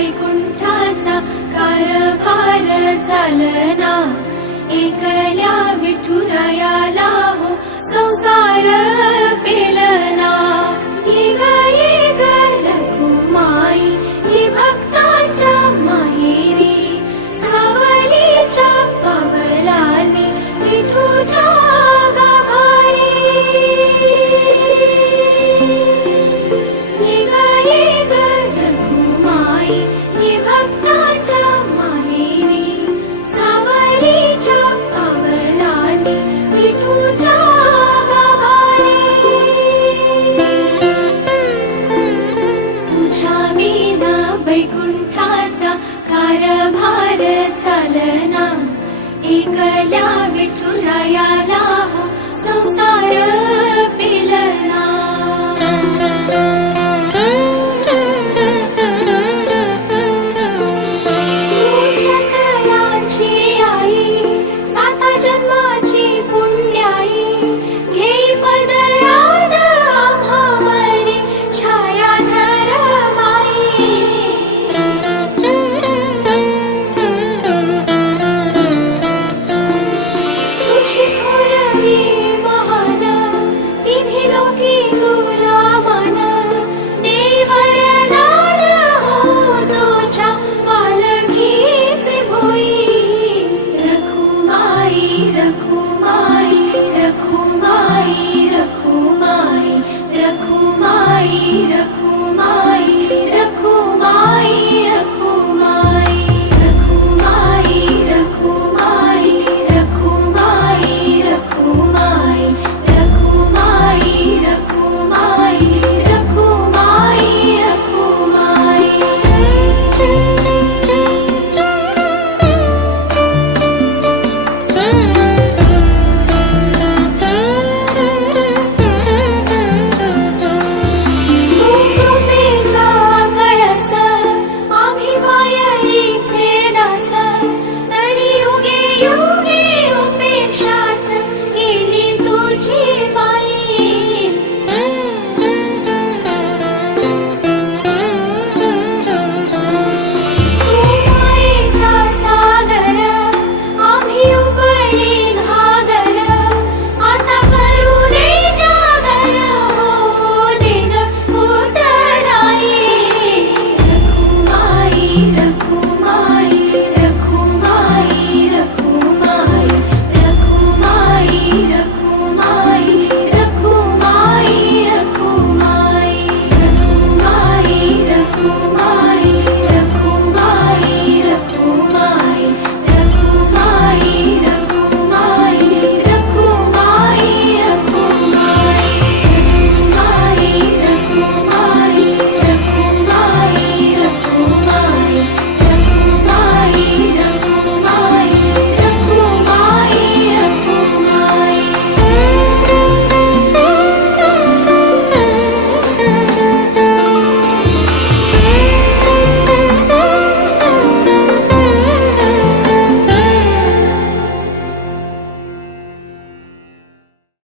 वैकुंठाचा कारभार चालना, एकल्या विठुरायाला हो संसार पेलना। ये ग रखुमाई ही भक्तांच्या माहेरी, सावलीच्या पावलाने विठूच्या गाभारी। ये ग रखुमाई ही भक्तांच्या माहेरी, सावलीच्या पावलाने विठूच्या गाभारी। तुझ्या विना वैकुंठाचा कारभार चालना, एकल्या विठुरायाला हो संसार पेलना। सकलांची आई, साता जन्माची पुण्याई, घेई पदरात आम्हावरी छायाधर माई। तुझी थोरवी महान, तिन्ही लोकी तुला मान, देई वरदान हो तुझ्या पालखीचे भोई। रखुमाई रखुमाई रखुमाई रखुमाई रखुमाई रखुमाई।